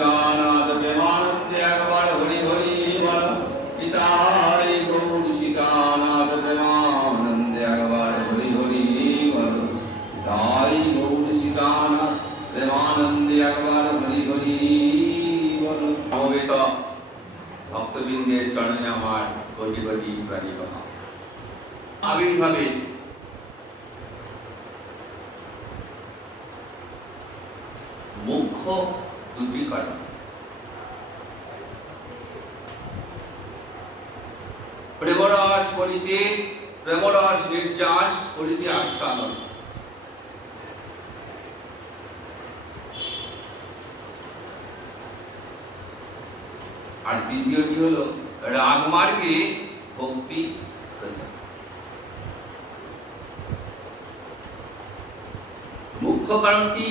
শিকানাথ প্রেমানন্দে একবার হরি হরি বল। পিতাই গৌর শিকানাথ প্রেমানন্দে একবার হরি হরি বল। পিতাই গৌর শিকানাথ প্রেমানন্দে একবার হরি হরি বল। সমবেত ভক্তবৃন্দের চরণে আমার কোটি কোটি প্রণাম। আবির্ভাবে মুখ্য দুটি কারণ। প্রেমরস করিতে প্রেমরস নির্যাস করিতে আস্বাদন। আর দ্বিতীয়টি হলো রাগমার্গে ভক্তি প্রচার। মুখ্য কারণটি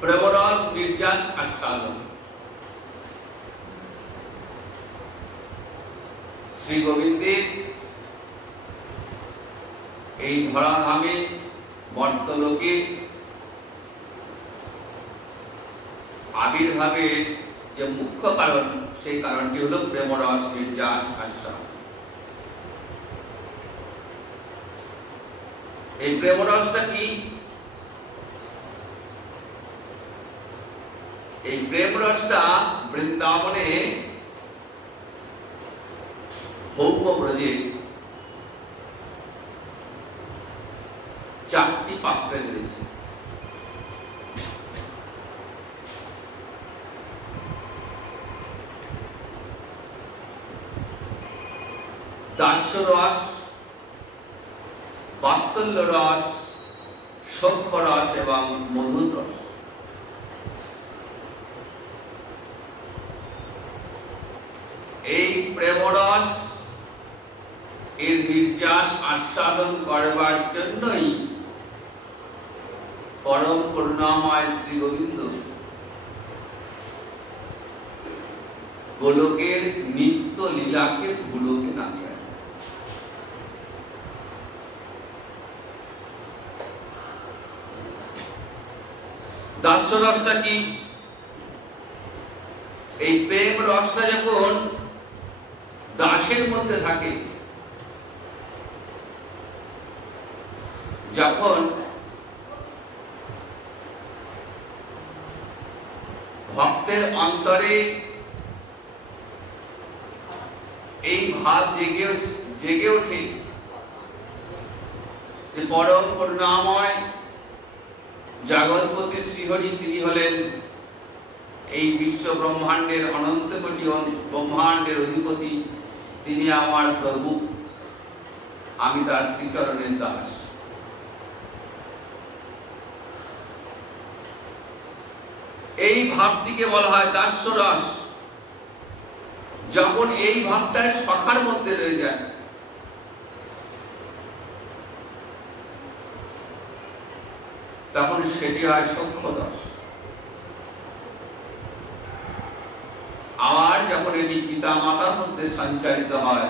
প্রেমরস নির্যাস আস্বাদন। শ্রী গোবিন্দের এই ধরাধামে মর্তলোকে আবির্ভাবের যে মুখ্য কারণ, সেই কারণটি হলো প্রেমরস নির্যাস আস্বাদন। এই প্রেমরসটা কি? এই প্রেমরসটা বৃন্দাবনে ভৌম ব্রজে 4টি পাত্রে রয়েছে। দাস্যরস, বাৎসল্য রস, সখ্য রস এবং মধুর রস। এই প্রেমরস এর নির্যাস আস্বাদন করবার জন্যই পরম করুণাময় শ্রী গোবিন্দ গোলকের নিত্য লীলাকে ভুলোকে নামিয়ে। দাস্যরসটা কি? এই প্রেম রসটা যখন দাসের মধ্যে থাকে, যখন ভক্তের অন্তরে এই ভাব জেগে ওঠে যে পরম করুণাময় জগৎপতি শ্রীহরি, তিনি হলেন এই বিশ্ব ব্রহ্মাণ্ডের অনন্ত কোটি ব্রহ্মাণ্ডের অধিপতি, তিনি আমার প্রভু, আমি তার শ্রীচরণের দাস। এই ভাবটিকে বলা হয় দাস্যরস। যখন এই ভাবটা সখার মধ্যে রয়ে যায়, তখন সেটি হয় সখ্য রস। আবার যখন এটি পিতা মাতার মধ্যে সঞ্চারিত হয়,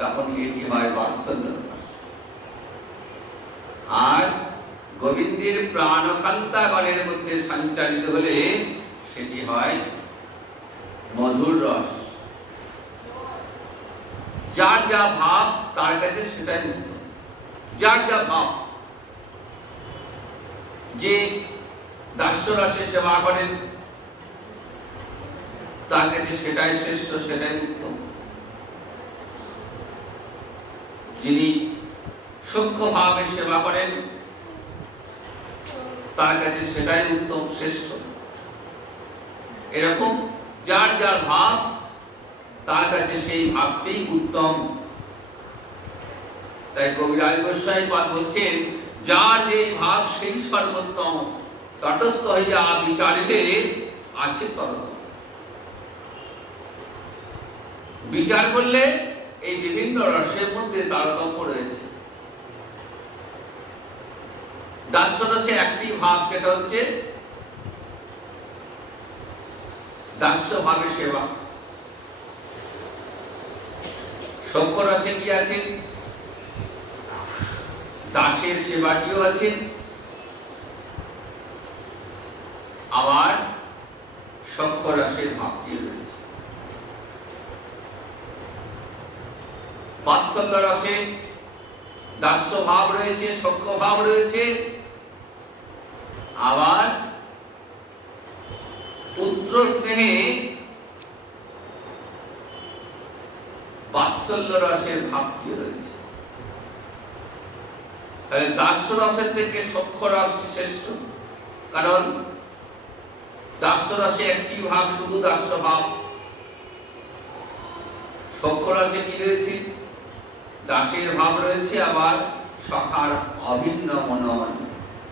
তখন এটি হয় বাৎসল্য রস। আর গোবিন্দের প্রাণকান্তাগণের মধ্যে সঞ্চারিত হলে সেটি হয় মধুর রস। যার যা ভাব তার কাছে সেটাই উত্তম। যার যা ভাব, যে দাস্যরসে সেবা করেন তার কাছে সেটাই শ্রেষ্ঠ, সেটাই উত্তম। যিনি সূক্ষ্ম ভাবে সেবা করেন তার কাছে সেটাই উত্তম, শ্রেষ্ঠ। এরকম যার যার ভাব তার কাছে সেই ভাবটি উত্তম। তাই কবিরাজ গোস্বামী পাদ বলছেন, যার যে ভাব সেই সর্বোত্তম, তটস্থ হইয়া বিচারিলে আছে তরতম। বিচার করলে এই বিভিন্ন রসের মধ্যে তারতম্য রয়েছে। দাস্যরসে একটি ভাব, সেটা হচ্ছে দাস্য ভাবে সেবা। সখ্য রসে কি আছে? দাসের সেবাটিও আছে, আবার সখ্য রসের ভাবটি রয়েছে। বাৎসল্য রসে দাস্য ভাব রয়েছে, সখ্য ভাব রয়েছে, আবার পুত্র স্নেহে বাৎসল্য রসের ভাবটি রয়েছে। তাহলে দাস্য রসের থেকে সখ্য রস শ্রেষ্ঠ, কারণ দাস্য রসে একটি ভাব শুধু দাস্য ভাব। সখ্য রসে কি রয়েছে? দাসের ভাব রয়েছে, আবার সখার অভিন্ন মনন,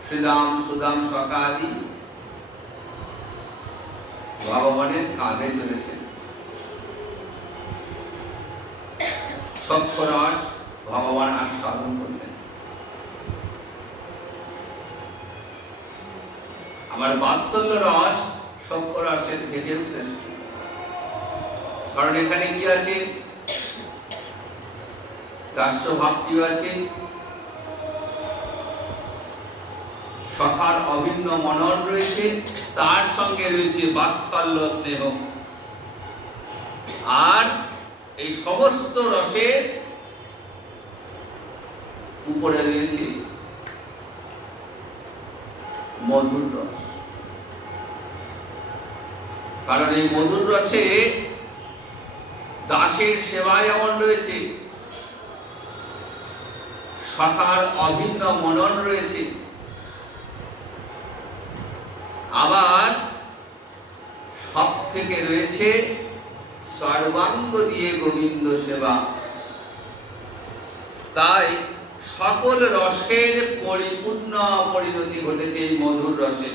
শ্রীরাম সুদাম সখাদি ভগবানের কাঁধে চলেছে। সখ্য রস ভগবান আস্বাদন করলেন। আমার বাৎসল্য রস সখ্য রসের থেকেও শ্রেষ্ঠ, কারণ এখানে কি আছে? দাস্য ভাবটিও আছে, সখার অভিন্ন মনন রয়েছে, তার সঙ্গে রয়েছে বাৎসল্য স্নেহ। আর এই সমস্ত রসের উপরে রয়েছে মধুর রস, কারণ এই মধুর রসে দাসের সেবা যেমন রয়েছে, সখার অভিন্ন মনন রয়েছে, আবার সব থেকে রয়েছে সর্বাঙ্গ দিয়ে গোবিন্দ সেবা। তাই সকল রসের পরিপূর্ণ পরিণতি ঘটেছে এই মধুর রসে।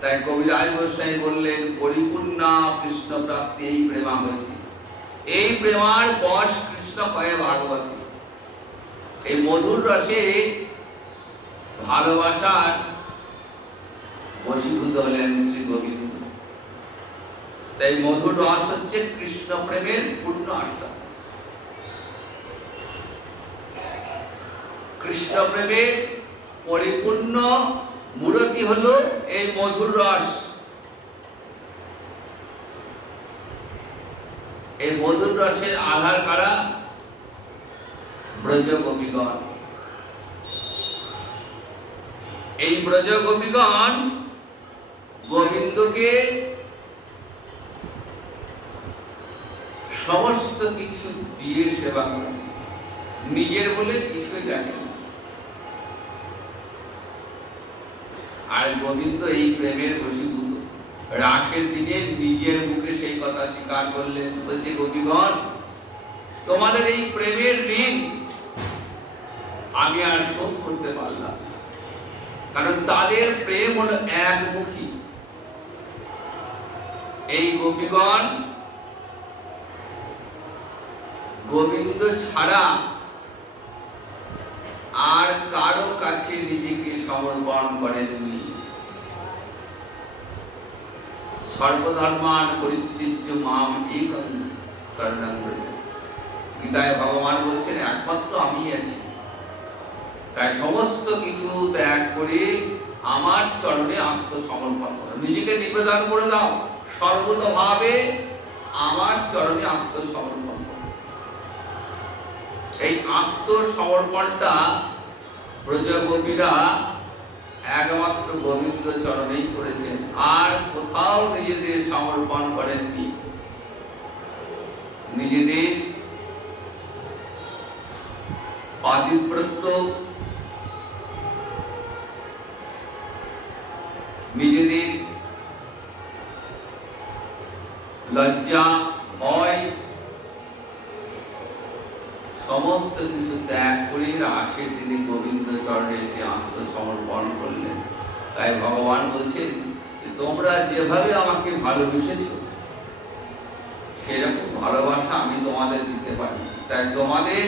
তাই কবিরাজ গোস্বামী বললেন, পরিপূর্ণ কৃষ্ণ প্রাপ্তি এই প্রেমা হইতে। এই প্রেমার বশ কৃষ্ণ কয়ে ভাগবতী। এই মধুর রসে ভালোবাসার বশীভূত হলেন শ্রী গোবিন্দ। তাই মধুর রস হচ্ছে কৃষ্ণ প্রেমের পূর্ণ আস্বাদ। কৃষ্ণ প্রেমের পরিপূর্ণ মূরতি হলো এই মধুর রস। এই মধুর রসের আধার কারা? ব্রজ গোপীগণ। এই ব্রজ গোপীগণ গোবিন্দকে সমস্ত কিছু দিয়ে সেবা করেছে, নিজের বলে কিছুই দেখেন। আর গোবিন্দ এই প্রেমের বশীভূত। রাসের দিনে নিজের মুখে সেই কথা স্বীকার করলেন, বলছে, গোপীগণ, তোমাদের এই প্রেমের ঋণ আমি আর শোধ করতে পারলাম, কারণ তাদের প্রেম হলো একমুখী। এই গোপীগণ গোবিন্দ ছাড়া আর কারো কাছে নিজেকে সমর্পণ করেননি। সর্বধর্মান পরিত্যজ্য মাম একং শরণং ব্রজ। গীতায় ভগবান বলছেন, একমাত্র আমি আছি, তাই সমস্ত কিছু ত্যাগ করে আমার চরণে আত্মসমর্পণ করো, নিজেকে নিবেদন করে দাও, সর্বতভাবে আমার চরণে আত্মসমর্পণ করো। এই আত্মসমর্পণটা ব্রজ গোপীরা একমাত্র গোবিন্দ চরণেই করেছেন, আর কোথাও নিজেদের সমর্পণ করেননি। নিজেদের পাতিব্রত্য, নিজেদের লজ্জা, ভয়, সমস্ত কিছু ত্যাগ করে রাসের দিনে গোবিন্দ চরণে এসে আত্মসমর্পণ করলেন। তাই ভগবান বলছেন, তোমরা যেভাবে আমাকে ভালোবেসেছো সেরকম ভালোবাসা আমি তোমাদের দিতে পারি। তাই তোমাদের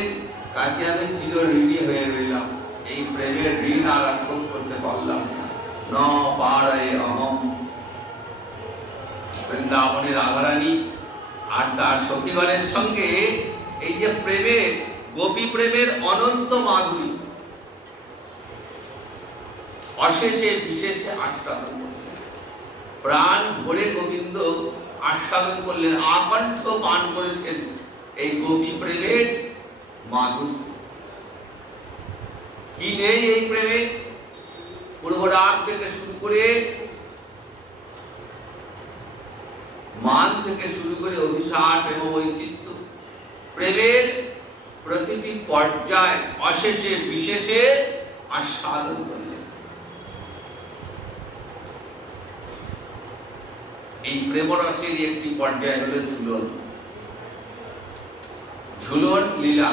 কাছে আমি চির ঋণী হয়ে রইলাম। এই প্রেমের ঋণ আর শোধ করতে পারলাম না। ন পারায় অহম। বৃন্দাবনের রাধারানী আর তার সখীগণের সঙ্গে এই যে প্রেমের, গোপী প্রেমের অনন্ত মাধুরী, অশেষে বিশেষে আস্বাদন করছে। প্রাণ ভরে গোবিন্দ আস্বাদন করলেন, আকণ্ঠ পান করেছেন এই গোপী প্রেমের মাধুর্য। কি নেই এই প্রেমে? পূর্বরাগ থেকে শুরু করে, মান থেকে শুরু করে অভিসার, প্রেম বৈচিত্র্য, প্রেমের প্রতিটি পর্যায় অশেষে বিশেষে আস্বাদন করলেন। এই প্রেমরসের একটি পর্যায় হলো ঝুলন। ঝুলন লীলা।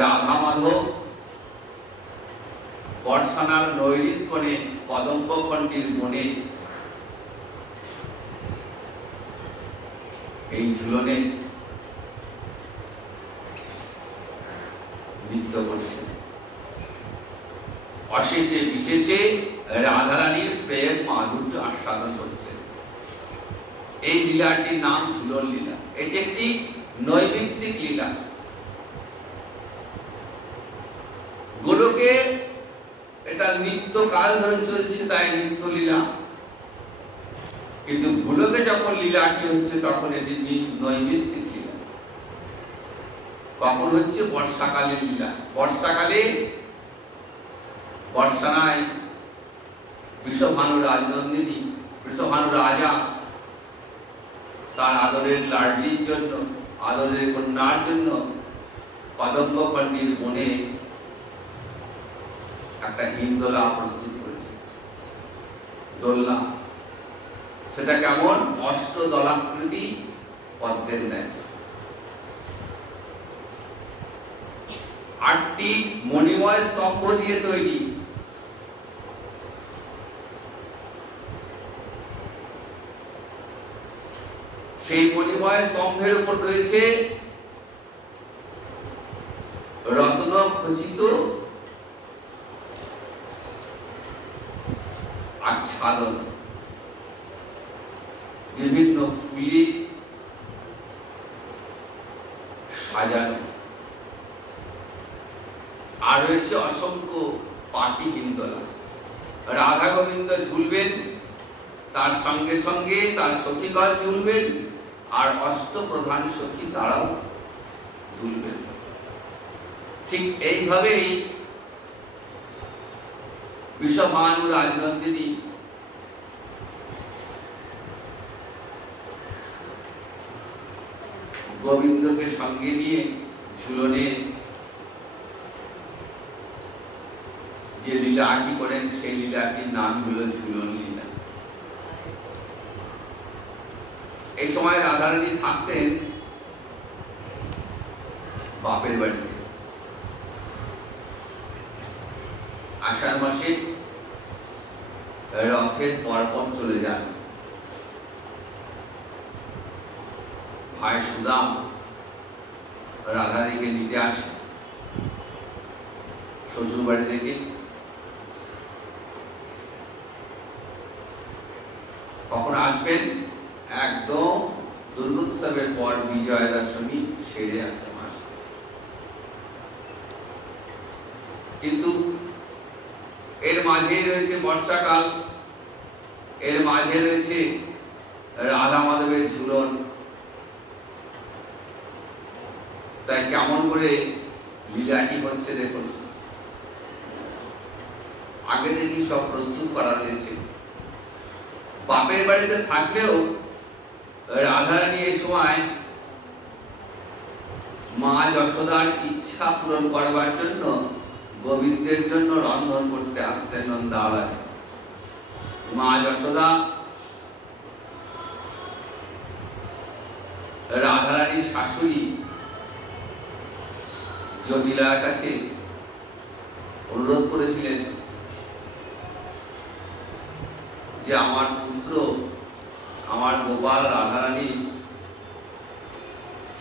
রাধা মাধব বর্ষানার নৈরিত কোণে কদম্বকণ্ঠীর বনে এই ঝুলনে নৃত্য করছে। অশেষে বিশেষে রাধারানীর প্রেম মাধুর্য আস্বাদন করছে। এই লীলাটির নাম ঝুলন লীলা। এটি একটি নৈমিত্তিক লীলা। গোলকে এটা নিত্য কাল ধরে চলছে, তাই নিত্য লীলা। কিন্তু ভুলকে যখন লীলাটি হচ্ছে তখন এটি নৈমিত্তিক লীলা। কখন হচ্ছে? বর্ষাকালের লীলা। বর্ষাকালে বর্ষানায় বৃষভানু রাজনন্দিনী, বৃষভানু রাজা তার আদরের লাডলির জন্য, আদরের কন্যার জন্য কদম্বকণ্ঠীর বনে একটা হিমদোলা প্রস্তুত করেছে। দোলনা সেটা কেমন? অষ্টদলাকৃতি পদ্মের ন্যায়। 8টি মণিময় স্তম্ভ দিয়ে তৈরি। সেই মণিময় স্তম্ভের উপর রয়েছে রত্ন খচিত আচ্ছাদন, বিভিন্ন ফুলে সাজানো, আর রয়েছে অসংখ্য পাটি হিমদোলা। রাধা গোবিন্দ ঝুলবেন, তার সঙ্গে সঙ্গে তার সখীগণ ঝুলবেন, আর অষ্টপ্রধান সখী তারাও ঝুলবেন। ঠিক এইভাবেই বৃষভানু রাজনন্দিনী গোবিন্দকে সঙ্গে নিয়ে ঝুলনে যে লীলাটি করেন সেই লীলাটির নাম হলো ঝুলন লীলা। এই সময় রাধারানী থাকতেন বাপের বাড়িতে। আষাঢ় মাসে রথের পরপর চলে যান। ভাই সুদাম রাধারানীকে নিতে আসে শ্বশুর বাড়ি থেকে। কখন আসবেন? একদম দুর্গোৎসবের পর বিজয়া দশমী সেরে একদম আসবেন। কিন্তু এর মাঝে রয়েছে বর্ষাকাল, এর মাঝে রয়েছে রাধা মাধবের ঝুলন। তাই কেমন করে লীলাটি হচ্ছে দেখুন। আগে থেকে সব প্রস্তুত করা হয়েছে। বাপের বাড়িতে থাকলেও রাধারানী এই সময় মা যশোদার ইচ্ছা পূরণ করবার জন্য গোবিন্দের জন্য রন্ধন করতে আসতেন নন্দালয়ে। মা যশোদা রাধারানীর শাশুড়ি জটিলার কাছে অনুরোধ করেছিলেন যে আমার পুত্র, আমার গোপাল রাধারানী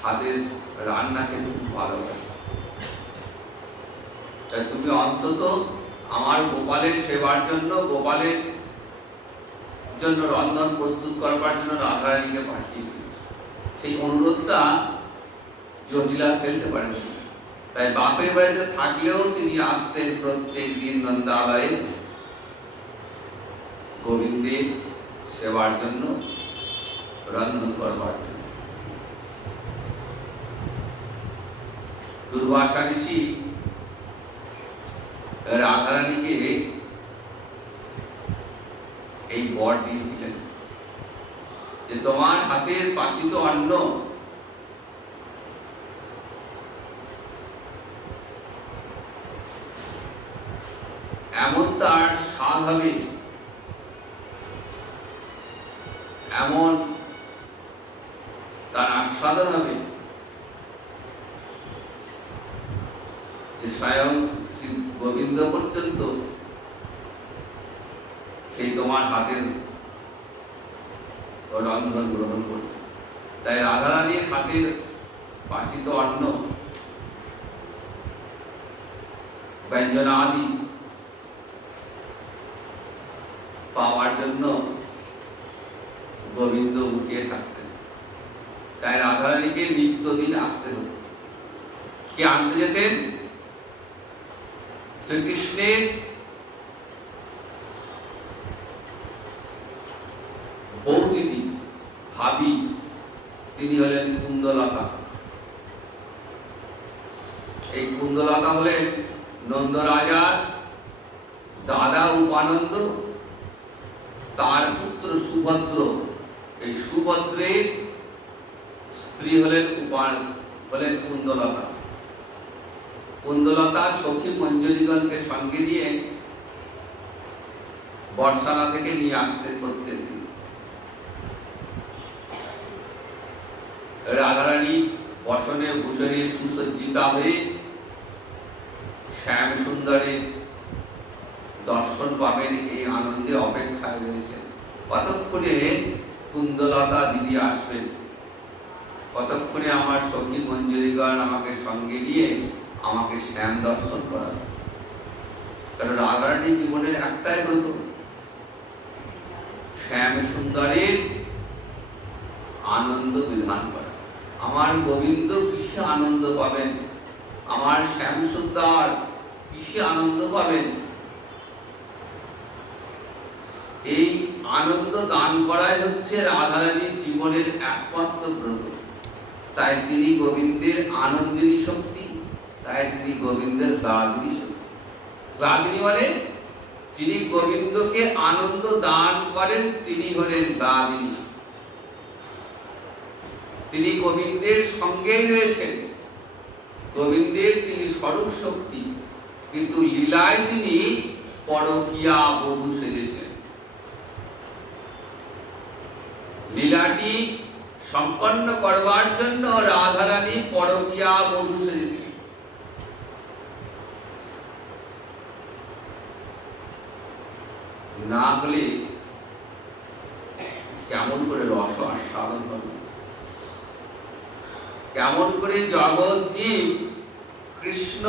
হাতের রান্না খেতে খুব ভালোবাসে, তাই তুমি অন্তত আমার গোপালের সেবার জন্য, গোপালের জন্য রন্ধন প্রস্তুত করবার জন্য রাধারানীকে পাঠিয়ে দিয়েছে। সেই অনুরোধটা জটিলা ফেলতে পারেন। তাই বাপের বাড়িতে থাকলেও তিনি আসতেন প্রত্যেক দিন নন্দালয়ে গোবিন্দের সেবার জন্য, রন্ধন করবার জন্য। দুর্বাসা ঋষি রাধারানীকে এই বর দিয়েছিলেন যে তোমার হাতের পাচিত অন্ন এমন তার স্বাদ হবে, এমন তার আস্বাদন হবে যে স্বয়ং শ্রী গোবিন্দ পর্যন্ত সেই তোমার হাতের রন্ধন গ্রহণ করবে। তাই রাধারানীর হাতের পাচিত অন্ন, ব্যঞ্জনাদি পাওয়ার জন্য গোবিন্দ মুখিয়ে থাকতেন। তাই রাধারানীকে নিত্যদিন আসতে হতো। কে আনতে যেতেন? শ্রীকৃষ্ণের বৌদিদি, ভাবি, তিনি হলেন কুন্দলতা। এই কুন্দলতা হলেন নন্দরাজার দাদা উপানন্দ, তার পুত্র সুভদ্র। এই সুভদ্রের স্ত্রী হলেন কুন্দলতা। কুন্দলতা সখী মঞ্জরীগণকে সঙ্গে নিয়ে বর্ষানা থেকে নিয়ে আসতে প্রত্যেক দিন। রাধারানী বসনে ভূষণে সুসজ্জিতা হয়ে শ্যাম সুন্দরের দর্শন পাবেন এই আনন্দে অপেক্ষায় রয়েছেন। কতক্ষণে কুন্দলতা দিদি আসবেন, কতক্ষণে আমার সখী মঞ্জরীগণ আমাকে সঙ্গে নিয়ে আমাকে শ্যাম দর্শন করাবে। কারণ রাধারানী জীবনের একটাই ব্রত, শ্যাম সুন্দরের আনন্দ বিধান করা। আমার গোবিন্দ কিসে আনন্দ পাবেন, আমার শ্যাম সুন্দর কিসে আনন্দ পাবেন, এই আনন্দ দান করাই হচ্ছে রাধারানীর জীবনের একমাত্র ব্রত। তাই তিনি গোবিন্দের আনন্দিনী শক্তি, তাই তিনি গোবিন্দের গ্লাদিনী শক্তি। গ্লাদিনী মানে যিনি গোবিন্দকে আনন্দ দান করেন তিনি হলেন গ্লাদিনী। তিনি গোবিন্দের সঙ্গেই রয়েছেন, গোবিন্দের তিনি স্বরূপ শক্তি, কিন্তু লীলায় তিনি পরকীয়া বধূ সেজেছেন। লীলাটি সম্পন্ন করবার জন্য রাধারানী পরকীয়া বধূ সেজেছেন। না হলে কেমন করে রস আস্বাদন হবে, কেমন করে জগৎ জীব কৃষ্ণ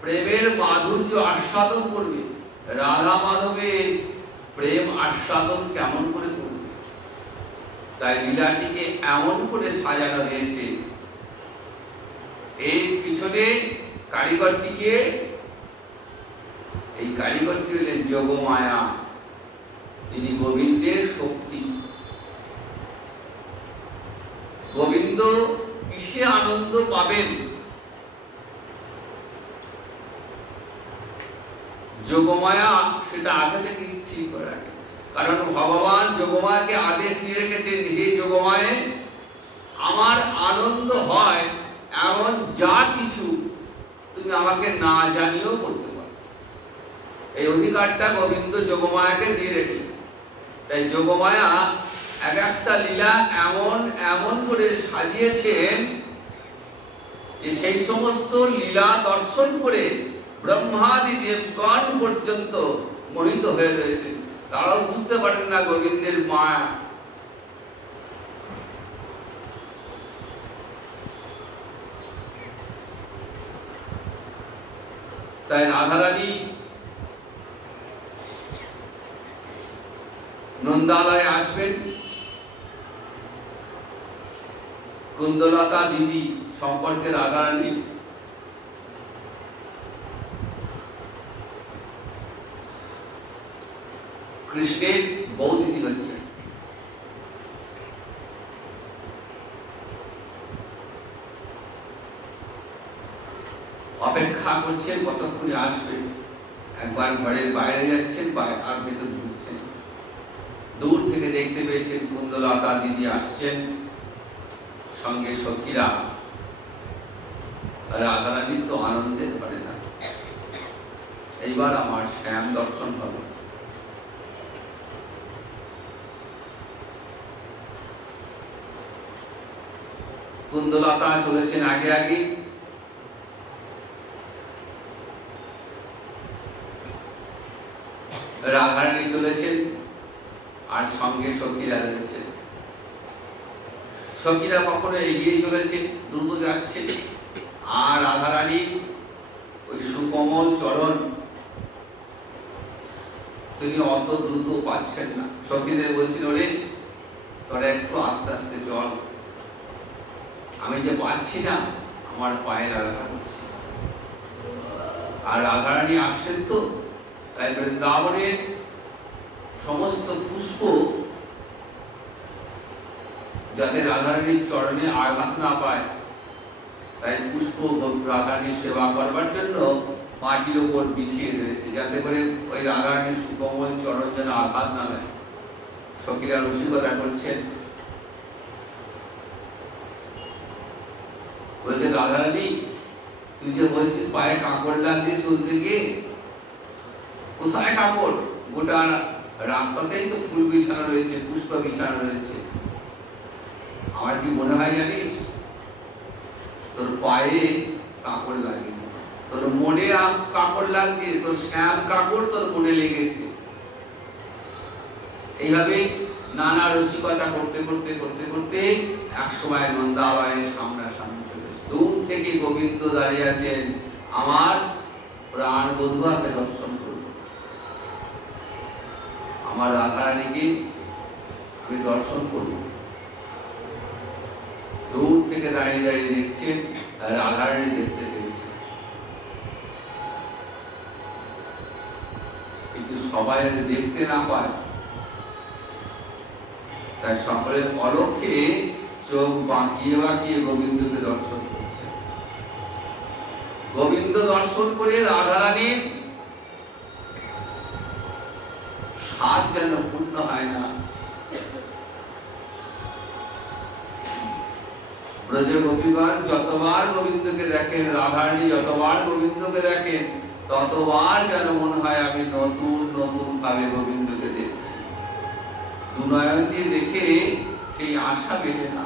প্রেমের মাধুর্য আস্বাদন করবে, রাধা মাধবের প্রেম আস্বাদন কেমন করে করবে। তাই লীলাটিকে এমন করে সাজানো হয়েছে। এই পিছনে কারিগরটিকে, এই কারিগরটি হলেন যোগমায়া, তিনি গোবিন্দের শক্তি। গোবিন্দ কিসে আনন্দ পাবেন, যোগমায়া সেটা আগে থেকে স্থির করে রাখে। কারণ ভগবান যোগমায়াকে আদেশ দিয়ে রেখেছেন, হে যোগমায়া, আমার আনন্দ হয় এমন যা কিছু তুমি আমাকে না জানিয়েও করতে পারো। এই অধিকারটা গোবিন্দ যোগমায়াকে দিয়ে রেখে। তাই যোগমায়া এক একটা লীলা এমন এমন করে সাজিয়েছেন যে সেই সমস্ত লীলা দর্শন করে ব্রহ্মাদি দেবগণ পর্যন্ত মোহিত হয়ে রয়েছেন। তারাও বুঝতে পারেন না গোবিন্দের মায়া। তাই রাধারানী নন্দালয়ে আসবেন। কুন্দলতা দিদি সম্পর্কে রাধারানীর কৃষ্ণের বৌদিদি হচ্ছে। অপেক্ষা করছেন কতক্ষণে আসবে। একবার ঘরের বাইরে যাচ্ছেন আর ভেতর ঢুকছেন, দূর থেকে দেখতে পেয়েছেন কুন্দলতা দিদি আসছেন, সঙ্গে সখীরা। রাধারানী তো আনন্দে ধরে না, এইবার আমার শ্যাম দর্শন হবে। কুন্দলতা চলেছেন আগে আগে, রাধারানী চলেছেন আর সঙ্গে সখীরা রয়েছেন। সখীরা কখনো এগিয়ে চলেছে, দ্রুত যাচ্ছে, আর রাধারানী ওই সুকোমল চরণ তিনি অত দ্রুত পাচ্ছেন না। সখীদের বলছেন, ওরে তোরা একটু আস্তে আস্তে চল, আমি যে পাচ্ছি না, আমার পায়ে লাগা হচ্ছে। আর রাধারানী আসছেন তো, তাই বৃন্দাবনের সমস্ত পুষ্প যাতে রাধারানীর চরণে আঘাত না পায়, তাই পুষ্প রাধারানীর সেবা করবার জন্য মাটির উপর বিছিয়ে রয়েছে, যাতে করে ওই রাধারানীর সুকোমল চরণ যেন আঘাত না নেয়। সখীরা রসিকতা করছেন, বলছে রাধারানী তুই যে বলছিস পায়ে কাঁকড় লাগছে চলতে গিয়ে, কোথায় কাপড়? গোটা রাস্তাতেই তো ফুল বিছানো রয়েছে, পুষ্প বিছানো রয়েছে। আমার কি মনে হয় জানিস, তোর পায়ে কাপড় লাগে, তোর মনে কাপড় লাগছে, তোর শ্যাম কাপড় তোর মনে লেগেছে। এইভাবে নানা রসিকতা করতে করতে করতে করতে এক সময় নন্দালয়ের সামনাসামনি চলে এসে দূর থেকে গোবিন্দ দাঁড়িয়ে আছেন, আমার প্রাণ বধূকে দর্শন করব, আমার রাধারানীকে আমি দর্শন করব। দূর থেকে দাঁড়িয়ে দাঁড়িয়ে দেখছেন, রাধারানী দেখতে পেয়েছেন। কিন্তু সবাই যাতে দেখতে না পায়, তাই সকলের অলক্ষ্যে চোখ বাঁকিয়ে বাঁকিয়ে গোবিন্দকে দর্শন করছে। গোবিন্দ দর্শন করে রাধারানীর স্বাদ যেন পূর্ণ হয় না। ব্রজ গোপীগণ যতবার গোবিন্দকে দেখেন, রাধারানী যতবার গোবিন্দকে দেখেন, ততবার যেন মনে হয় আমি নতুন নতুন ভাবে গোবিন্দকে দেখছি। দুনয়ন দিয়ে দেখে সেই আশা বেড়ে না।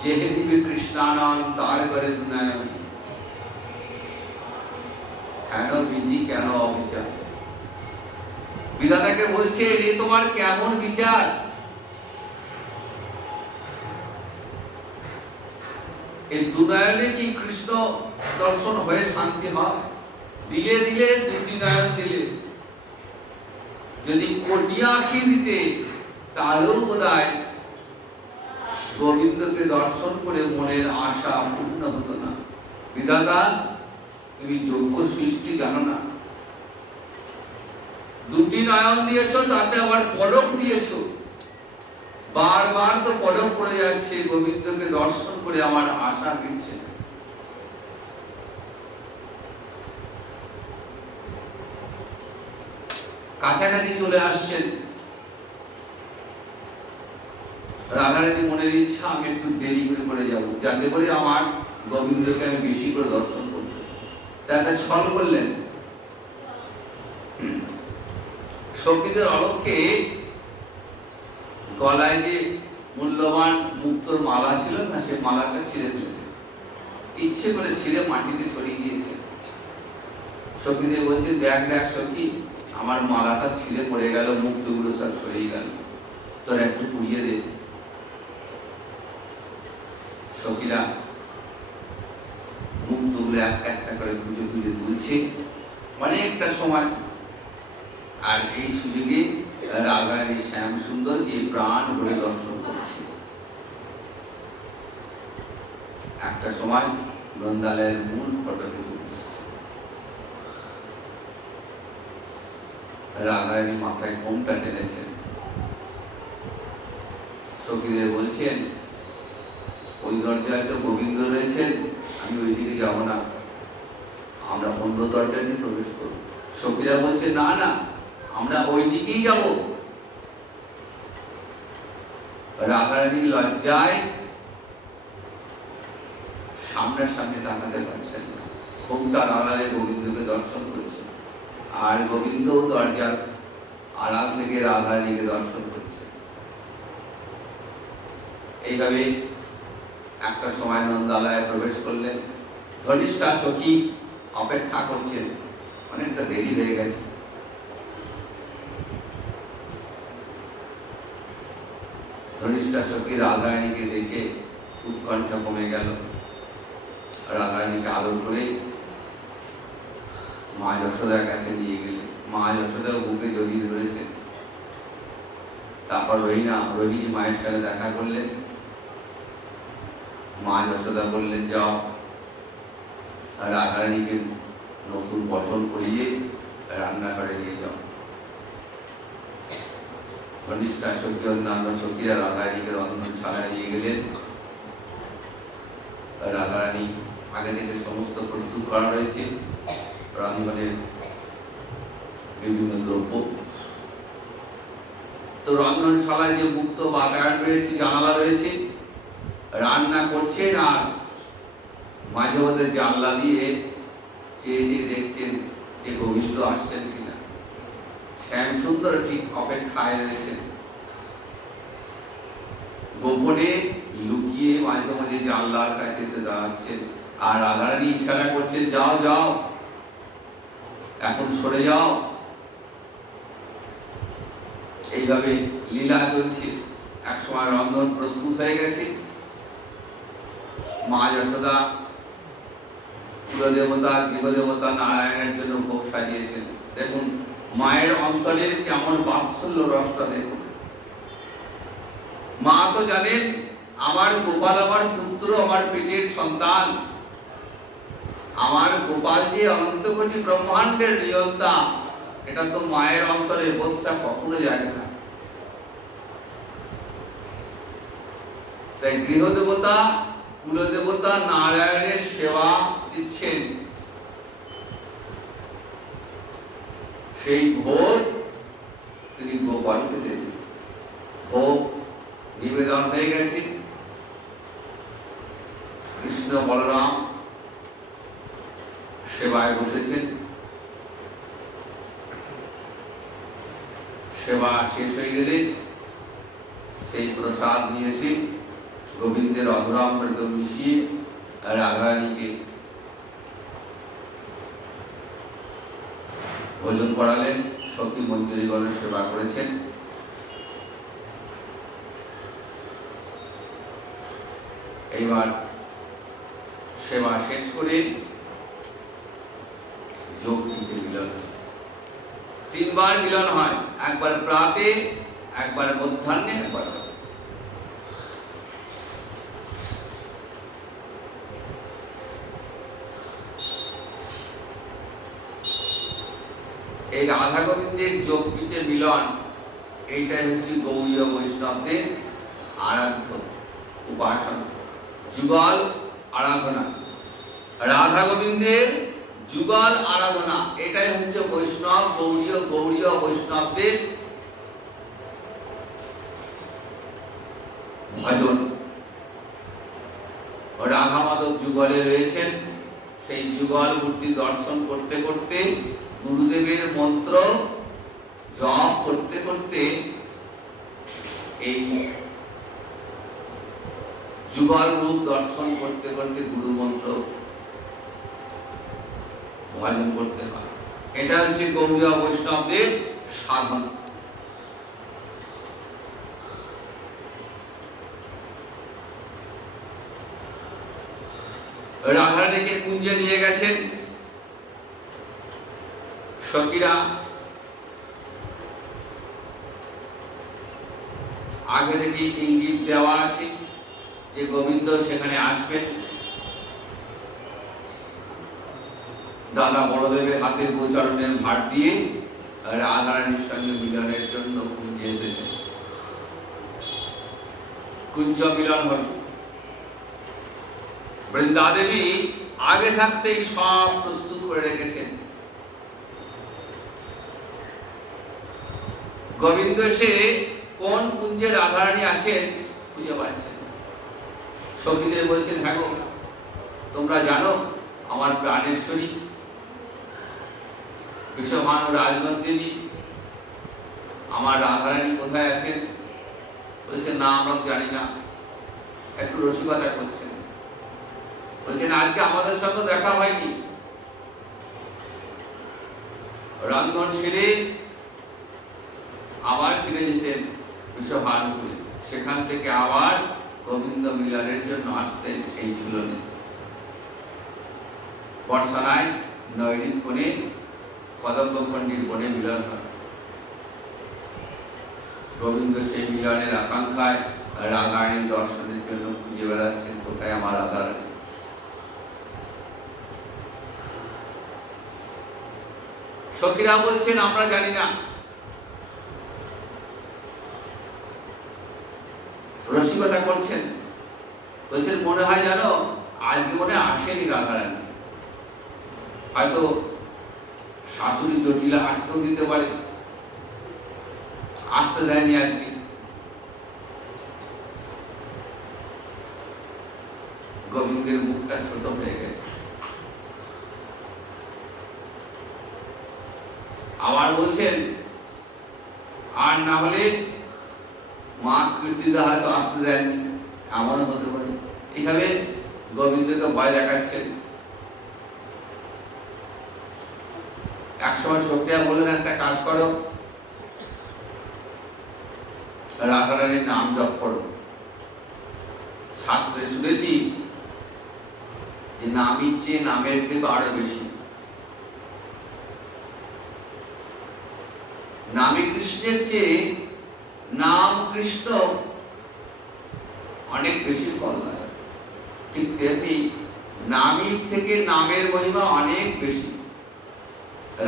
যে দিবে কৃষ্ণানন্দ তার করে দুনয়ন, কেন বিধি কেন অবিচার। বিধাতাকে বলছে, এ তোমার কেমন বিচার? এই দুনয়নে কি কৃষ্ণ দর্শন হয়ে শান্তি হয়? দিলে দিলে দুটি নয়ন দিলে, যদি কোটি আঁখি দিতে তাহলেও বোধহয় গোবিন্দকে দর্শন করে মনের আশা পূর্ণ হতো না। বিধাতা তুমি যোগ্য সৃষ্টি জানো না, দুটি নয়ন দিয়েছো, তাতে আবার পলক দিয়েছো, বারবার তো পলক পড়ে যাচ্ছে, গোবিন্দকে দর্শন করে আমার আশা ফিরছে। কাছাকাছি চলে আসছেন, রাধারানী মনের ইচ্ছা আমি একটু দেরি করে যাবো, যাতে করে আমার গোবিন্দকে আমি বেশি করে দর্শন করতে। তা একটা ছল করলেন, সখীদের অলক্ষ্যে গলায় যে মূল্যবান মুক্তোর মালা ছিল না, সে মালাটা ছিঁড়ে ফেলেছে, ইচ্ছে করে ছিঁড়ে মাটিতে ছড়িয়ে দিয়েছে। সখীদের বলছে, দেখ দেখ সখী, আমার মালাটা ছিঁড়ে পড়ে গেল, মুক্তগুলো সব ছড়িয়ে গেল, তোর একটু পুড়িয়ে দে। সখীরা মুক্তগুলো একটা একটা করে খুঁজে খুঁজে তুলছে অনেকটা সময়। আর এই সুযোগে রাধারানী শ্যাম সুন্দরকে প্রাণ ভরে দর্শন করছে। একটা সময় নন্দালয়ের মূল ফটকে রাধারানী মাথায় ঘোমটা টেনেছেন। সখীদের বলছেন, ওই দরজায় তো গোবিন্দ রয়েছেন, আমি ওইদিকে যাব না, আমরা অন্য দরজা দিয়ে প্রবেশ করব। সখীরা বলছে, না না, আমরা ওই দিকেই যাব। রাধারানী লজ্জায় সামনাসামনি তাকাতে পারছেন না, ঘোমটার আড়ালে গোবিন্দকে দর্শন করছেন, আর গোবিন্দ দরজার আড়াল থেকে রাধারানীকে দর্শন করছে। এইভাবে একটা সময় নন্দালয়ে প্রবেশ করলেন। ধনিষ্ঠা সখী অপেক্ষা করছেন, অনেকটা দেরি হয়ে গেছে। ধনিষ্ঠা সখী রাধারানীকে দেখে উৎকণ্ঠা কমে গেল। রাধারানীকে আদর করে মা যশোদার কাছে নিয়ে গেলে, মা যশোদার বুকে জড়িয়ে ধরেছেন। তারপর রোহিণী মায়ের সাথে দেখা করলেন। মা যশোদা বললেন, যাও রাধারানীকে নতুন বসন করিয়ে রান্নাঘরে নিয়ে যাও। ধনিষ্ঠা সখী অন্যান্য সখীরা রাধারানীকে রন্ধনশালায় নিয়ে গেলেন। রাধারানী আগে থেকে সমস্ত প্রস্তুত করা রয়েছে, রন্ধনের বিভিন্ন দ্রব্য। তো রন্ধনশালায় যে মুক্ত বাতায়ন রয়েছে, জানালা রয়েছে, রান্না করছেন আর মাঝে মধ্যে জানলা দিয়ে চেয়ে চেয়ে দেখছেন যে গোবিন্দ আসছেন কিনা। শ্যাম সুন্দর ঠিক অপেক্ষায় রয়েছেন, গোপনে লুকিয়ে মাঝে মাঝে জানলার কাছে এসে দাঁড়াচ্ছেন, আর রাধারানী ইশারা করছেন, যাও যাও, এখন সরে যাও। এইভাবে লীলা চলছে। একসময় রন্ধন প্রস্তুত হয়ে গেছে। মা যশোদা কুলদেবতা, গৃহদেবতা নারায়ণের জন্য ভোগ সাজিয়েছেন। দেখুন মায়ের অন্তরের কেমন বাৎসল্য রসটা দেখুন। মা তো জানেন আমার গোপাল আমার পুত্র, আমার পেটের সন্তান, আমার গোপাল যে অনন্ত কোটি ব্রহ্মাণ্ডের নিয়ন্তা, এটা তো মায়ের অন্তরে বোধটা কখনো যায় না। তাই গৃহদেবতা কুলদেবতা নারায়ণের সেবা দিচ্ছেন, সেই ভোগ তিনি গোপালকে দেবেন। ভোগ নিবেদন হয়ে গেছে। কৃষ্ণ বলরাম সেবায় বসেছেন। সেবা শেষ হয়ে গেলে সেই প্রসাদ নিয়ে এসে গোবিন্দের অধরামৃত মিশিয়ে রাধারানীকে ভোজন করালেন। সখী মঞ্জুরিগণের সেবা করেছেন। এইবার সেবা শেষ করে যোগপীঠে মিলন। 3 বার মিলন হয়, একবার প্রাতে, একবার মধ্যাহ্নে, একবার রাতে। এই রাধা গোবিন্দের যোগপীঠে মিলন, এইটাই হচ্ছে গৌড়ীয় বৈষ্ণবদের আরাধ্য উপাসনা, যুগল আরাধনা। রাধা গোবিন্দের যুগল আরাধনা, এটাই হচ্ছে বৈষ্ণব গৌড়ীয় বৈষ্ণবদের ভজন। রাধা মাধব যুগলে রয়েছেন, সেই যুগল মূর্তি দর্শন করতে করতে, গুরুদেবের মন্ত্র জপ করতে করতে, এই যুগল রূপ দর্শন করতে করতে গুরু মন্ত্র ভজন করতে হয়। এটা হচ্ছে গৌড়ীয় বৈষ্ণবদের সাধন। রাধারানীকে কুঞ্জে নিয়ে গেছেন সখীরা। আগে থেকে ইঙ্গিত দেওয়া আছে যে গোবিন্দ সেখানে আসবেন। দাদা বড়দেবের হাতে গোচরণের ভার দিয়ে রাধারানীর সঙ্গে মিলনের জন্য কুঞ্জে এসেছেন। কুঞ্জ মিলন হবে। বৃন্দাদেবী আগে থাকতেই সব প্রস্তুত করে রেখেছেন। গোবিন্দ এসে কোন কুঞ্জে রাধারানী আছেন খুঁজে পাচ্ছেন। সখীদের বলছেন, হ্যাঁ গো, তোমরা জানো আমার প্রাণেশ্বরী বিশ্বভানু রাজনন্দিনী আমার রাধারানী কোথায় আছেন? বলছেন, না, আমরা তো জানি না। একটু রসিকতা করছেন, বলছেন, আজকে আমাদের সঙ্গে দেখা হয়নি। রন্ধন সেরে আবার ফিরে যেতেন বিশ্বভানুপুরে, সেখান থেকে আবার গোবিন্দ মিলনের জন্য আসতেন এই ঝুলনে। বর্ষানায় নৈরিত বনে কদম্বখণ্ডির বনে মিলন হয়। গোবিন্দ সেই মিলনের আকাঙ্ক্ষায় রাধারানী দর্শনের জন্য খুঁজে বেড়াচ্ছেন, কোথায় আমার রাধারানী। সখীরা বলছেন, আমরা জানি না। রসিকতা করছেন, বলছেন, মনে হয় জানো আজকে মনে আসেনি রাধারানী, হয়তো শাশুড়ি জটিলা আটকেও দিতে পারে, আসতে দেয়নি আজকে। গোবিন্দের মুখটা ছোট হয়ে গেছে। আবার বলছেন, আর না হলে মা কীর্তিদা হয়তো আসতে দেয়নি, এমনও হতে পারে। এইভাবে গোবিন্দকে ভয় দেখাচ্ছেন। একসময় সখিয়া বললেন, একটা কাজ করো, রাধারানীর নাম জপ করো। শাস্ত্রে শুনেছি যে নামের চেয়ে নামের কিন্তু আরো বেশি। নামে কৃষ্ণের চেয়ে নাম কৃষ্ণ অনেক বেশি ফল দেয়। ঠিক তেমনি নামের থেকে নামের মহিমা অনেক বেশি।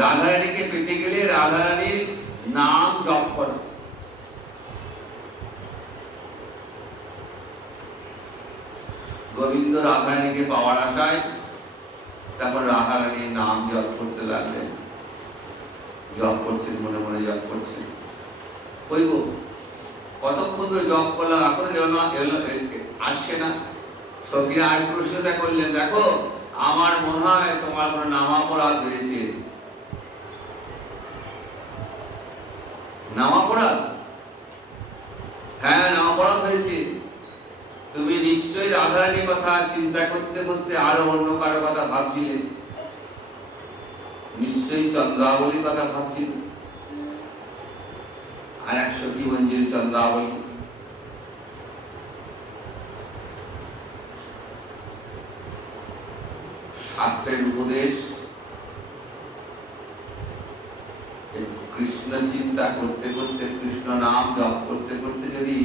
রাধারানীকে পেতে গেলে রাধারানীর নাম জপ করো। গোবিন্দ রাধারানীকে পাওয়ার আশায় তখন রাধারানীর নাম জপ করতে লাগলেন। জপ করছেন, মনে মনে জপ করছেন। ওই গো, কতক্ষণ ধরে জপ করলাম, এখনো যেন আসছে না। সখীরা আর প্রশ্নটা করলেন, দেখো আমার মনে হয় তোমার কোনো নামাপরাধ হয়েছে। নামাপরাধ? হ্যাঁ, নামাপরাধ হয়েছে। তুমি নিশ্চয়ই রাধারানীর কথা চিন্তা করতে করতে আরো অন্য কারো কথা ভাবছিলে। নিশ্চয়ই চন্দ্রাবলীর কথা ভাবছিল। আর 100টি মঞ্জিল চন্দ্রাবলী। শাস্ত্রের উপদেশ, কৃষ্ণ চিন্তা করতে করতে, কৃষ্ণ নাম জপ করতে করতে যদি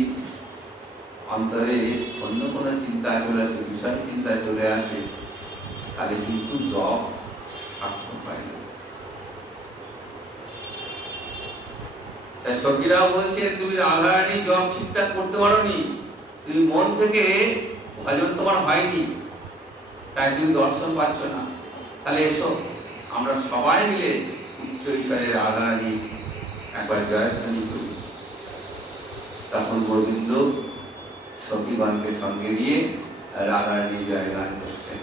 অন্তরে অন্য কোনো চিন্তা চলে আসে, বিষয় চিন্তা চলে আসে, তাহলে কিন্তু জপ সার্থক পায় না। তাই সখীরাও বলছে, তুমি রাধারানী জপ ঠিকঠাক করতে পারোনি, তুমি মন থেকে ভজন তোমার হয়নি, তাই তুমি দর্শন পাচ্ছ না। তাহলে এসো আমরা সবাই মিলে উচ্চ ঈশ্বরের রাধারানী একবার জয়ধ্বনি করি। তখন গোবিন্দ সখীগণকে সঙ্গে নিয়ে রাধারানী জয়গান করছেন।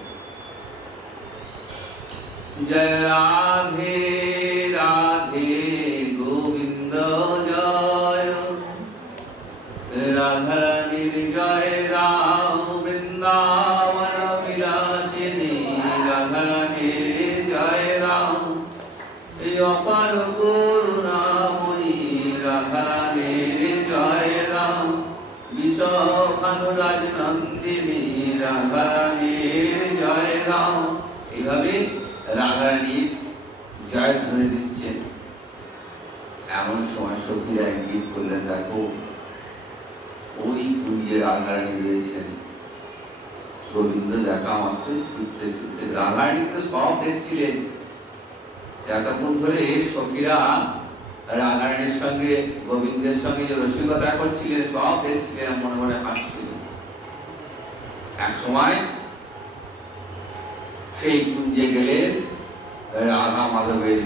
জয় রাধে রাধে গোবিন্দ জয়, রাধারানীর জয় রাম বৃন্দাবন বিলাসিনী, রাধারানীর জয় রাম অপার করুণাময়ী, রাধারানীর জয় রাম বিশ্বভানু রাজনন্দিনী, রাধারানীর জয় রাম। এইভাবে রাধারানীর জয় ধরে দিচ্ছেন। এমন সময় সখীরা ইঙ্গিত করলেন, দেখো ওই কুঞ্জে রাধারানী রয়েছেন। গোবিন্দ দেখা মাত্রই ছুটতে ছুটতে, রাধারানী তো সব দেখছিলেন। এতক্ষণ ধরে সখীরা রাধারানীর সঙ্গে গোবিন্দের সঙ্গে যে রসিকতা করছিলেন সব দেখছিলেন, মনে মনে হাসছিলেন। এক সময় সেই কুঞ্জে গেলেন রাধা মাধবের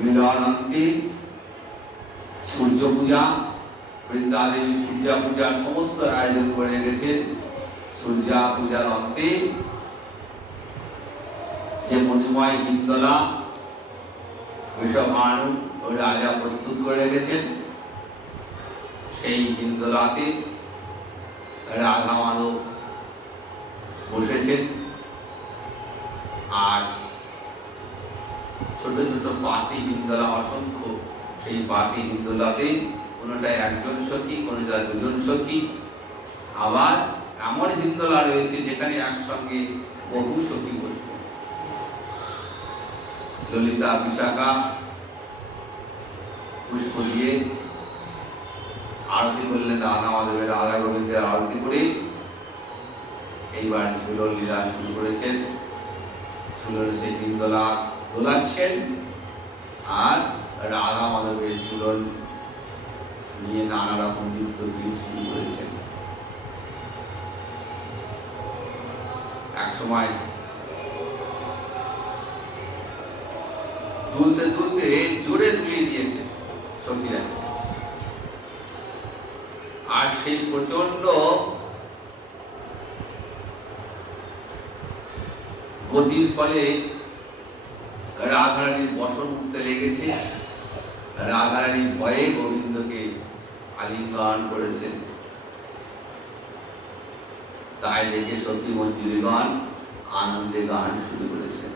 মিলনান্তে সূর্য পূজা, বৃন্দাদেবী সূর্যা পূজার সমস্ত আয়োজন করে গেছেন। সূর্যা পূজার অন্তে যে মণিময় হিন্দোলা বিষভানু রাজা প্রস্তুত করে গেছেন, সেই হিন্দোলাতে রাধা মাধব বসেছেন। আর ছোট ছোট পাতি হিন্দোলা অসংখ্য, সেই পাতি হিন্দোলাতে কোনোটায় একজন সখী, কোনোটা দুজন সখী, আবার এমন হিন্দোলা রয়েছে যেখানে একসঙ্গে বহু সখী বসবে। ললিতা বিশাখা পুষ্প দিয়ে আরতি করলেন, রাধা মাধবের রাধা গোবিন্দের আরতি করে এইবার ঝুলন লীলা শুরু করেছেন। ঝুলনে সেই হিন্দোলা দোলাচ্ছেন আর রাধা মাধবের ঝুলন নিয়ে নানা রকম নৃত্য গীত শুরু করেছেন। এক সময় দুলতে দুলতে জোরে তুলিয়ে দিয়েছে সখীরা, আর সেই প্রচন্ড গতির ফলে রাধারানীর বসন উঠতে লেগেছে। রাধারানীর ভয়ে গোবিন্দকে আলিঙ্গন করেছেন। তাই দেখে সখী মঞ্জুরিগণ আনন্দে গান শুরু করেছেন।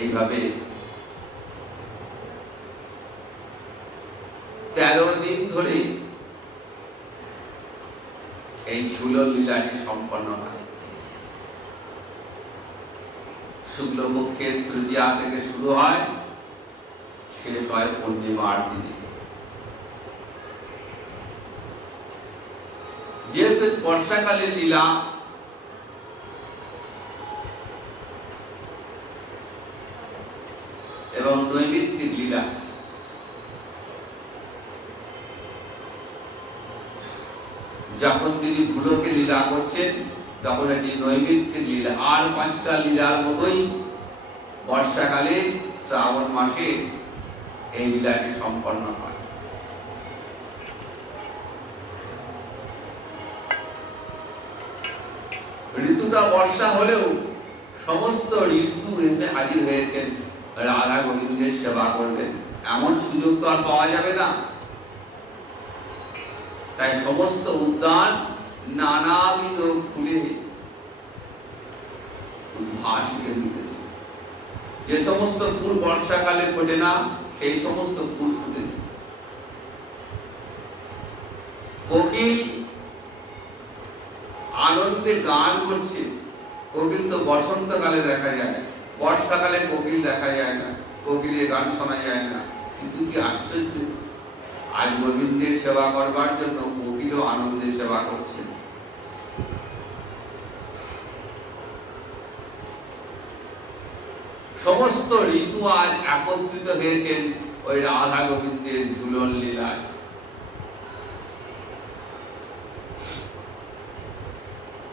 এইভাবে 13 দিন ধরে এই ঝুলন লীলাটি সম্পন্ন হয়। শুক্লপক্ষের তৃতীয়া থেকে শুরু হয়, শেষ হয় পূর্ণিমার দিনে। যেহেতু বর্ষাকালের লীলা, এবং নৈমিত্তিক লীলা, যখন তিনি ভুলোকে লীলা করছেন তখন এটি নৈমিত্তিক লীলা। আর 5টা লীলার মতোই বর্ষাকালে শ্রাবণ মাসে এই লীলাটি সম্পন্ন হয়। ঋতুটা বর্ষা হলেও সমস্ত ঋতু এসে হাজির হয়েছেন রাধা গোবিন্দের সেবা করবেন, এমন সুযোগ তো আর পাওয়া যাবে না। তাই সমস্ত উদ্যান নানাবিধ ফুলে উদ্ভাসিত হইতেছে। যে সমস্ত ফুল বর্ষাকালে ফোটে না, সেই সমস্ত ফুল ফুটেছে। কোকিল আনন্দে গান করছে। কোকিল তো বসন্তকালে দেখা যায়, বর্ষাকালে কোকিল দেখা যায় না, কোকিলের গান শোনা যায় না। কিন্তু কি আশ্চর্য, আজ গোবিন্দের সেবা করবার জন্য কোকিলও আনন্দে সেবা করছে। সমস্ত ঋতু আজ একত্রিত হয়েছেন ওই রাধা গোবিন্দের ঝুলন লীলায়।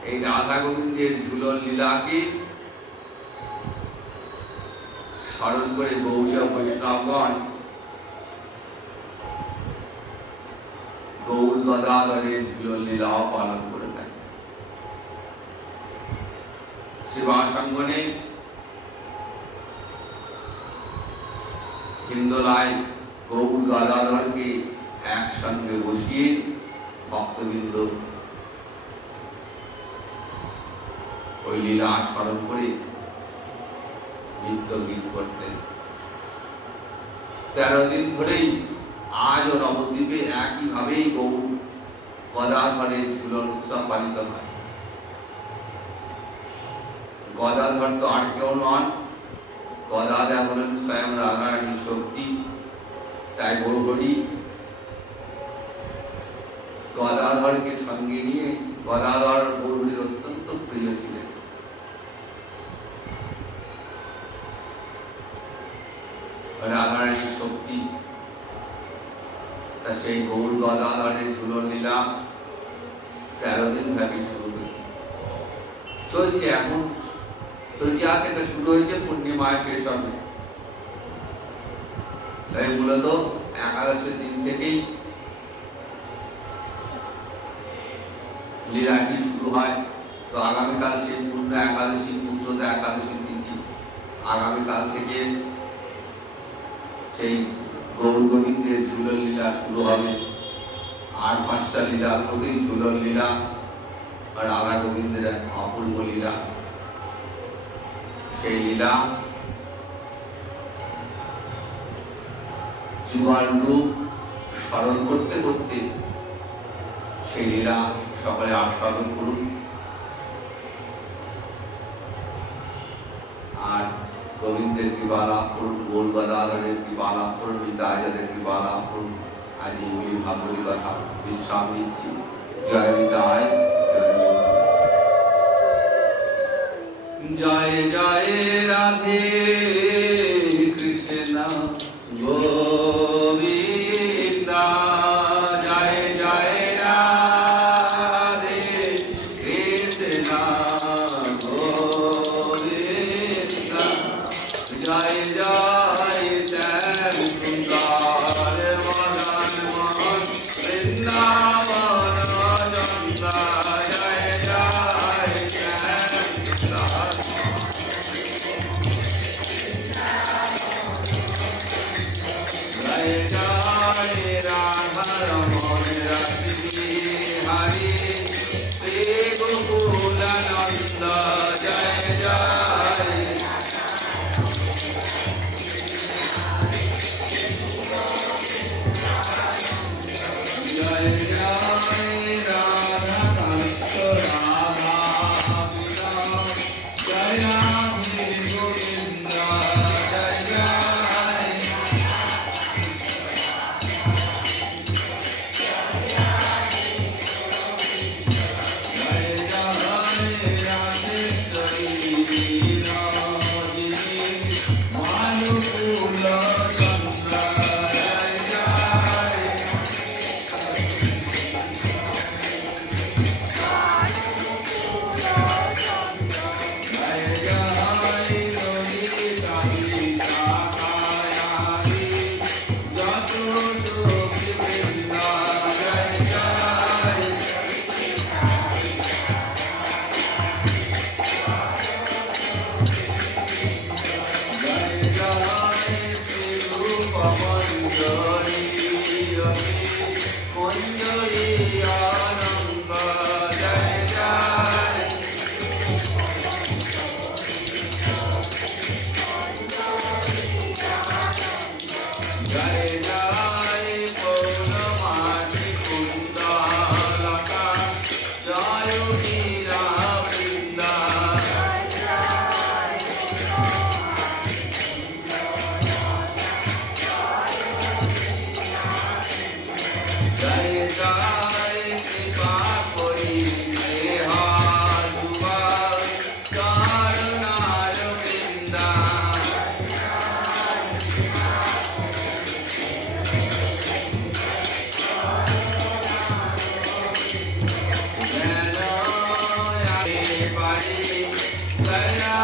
এই রাধা গোবিন্দের ঝুলন লীলাকে স্মরণ করে গৌড়ীয় বৈষ্ণবগণ গৌর গদাধরের ঝুলন লীলাও পালন করে থাকে। শিবাসঙ্গনে হিন্দোলায় গৌর গদাধরকে একসঙ্গে বসিয়ে ভক্তবৃন্দ ওই লীলা স্মরণ করে নৃত্য গীত করতেন। 13 দিন ধরেই আজও নবদ্বীপে একইভাবেই গৌর গদাধরের ঝুলন উৎসব পালিত হয়। গদাধর তো আর কেউ নন, গদাধর হলেন স্বয়ং রাধারানীর শক্তি। তাই গৌরহরি গদাধরকে সঙ্গে নিয়ে, গদাধর গৌরহরির অত্যন্ত প্রিয় ছিলেন। সেই গৌর গদাধরের ঝুলন লীলা 13 দিন ব্যাপী শুরু হয়েছে, চলছে এখন। তৃতীয়া থেকে শুরু হয়েছে, পূর্ণিমায় শেষ হবে। তাই মূলত একাদশের দিন থেকেই লীলাটি শুরু হয়। তো আগামীকাল সেই পূর্ণ একাদশী, পুত্রদা একাদশী তিথি। আগামীকাল থেকে সেই গৌর গোবিন্দের ঝুলন লীলা শুরু হবে। আর 5টা লীলা, প্রতি ঝুলন লীলা আর রাধা গোবিন্দের অপূর্ব লীলা। সেই লীলা যুগল রূপ স্মরণ করতে করতে সেই লীলা সকলে আস্বাদন করুন। আর গোবিন্দের কৃপা লাভ করুন, গৌর গদাধরের কৃপা লাভ করুন, নিতাইদের কৃপা লাভ করুন। আজ এইগুলি ভাগবতী কথা বিশ্রাম নিচ্ছি। জয় নিতাই, জয় জয় রাধে কৃষ্ণ গোবিন্দা, জয় জয় রাধে কৃষ্ণ গোবিন্দা, জয় জয় শ্যাম সুন্দর মদন মোহন বৃন্দাবন চন্দ্র, জয় জয় শ্যাম সুন্দর। জয় জয় রাধা রমণ রতি বিহারি শ্রী গোকুলানন্দ, জয় জয় জয় জয় রাধা কান্ত রাধা বিনোদ, জয় রাধে গোবিন্দ, জয় জয় জয় জয় রাধেশ্বরী বিনোদিনী মানকুল চন্দ্র, জয় জয় জয় জয় ললিতা বিশাখায়ারি যত যোগী বৃন্দ, জয় জয় জয় জয় শ্রীরূপ মঞ্জরি মঞ্জরি আনন্দ, জয় জয় জয় জয় পৌর্ণমাসি কুন্দলতা, জয় মীরা বৃন্দা, জয় জয় কৃপা করি নেহা যুবা কারণার বৃন্দা, জ্ঞান পারি দয়া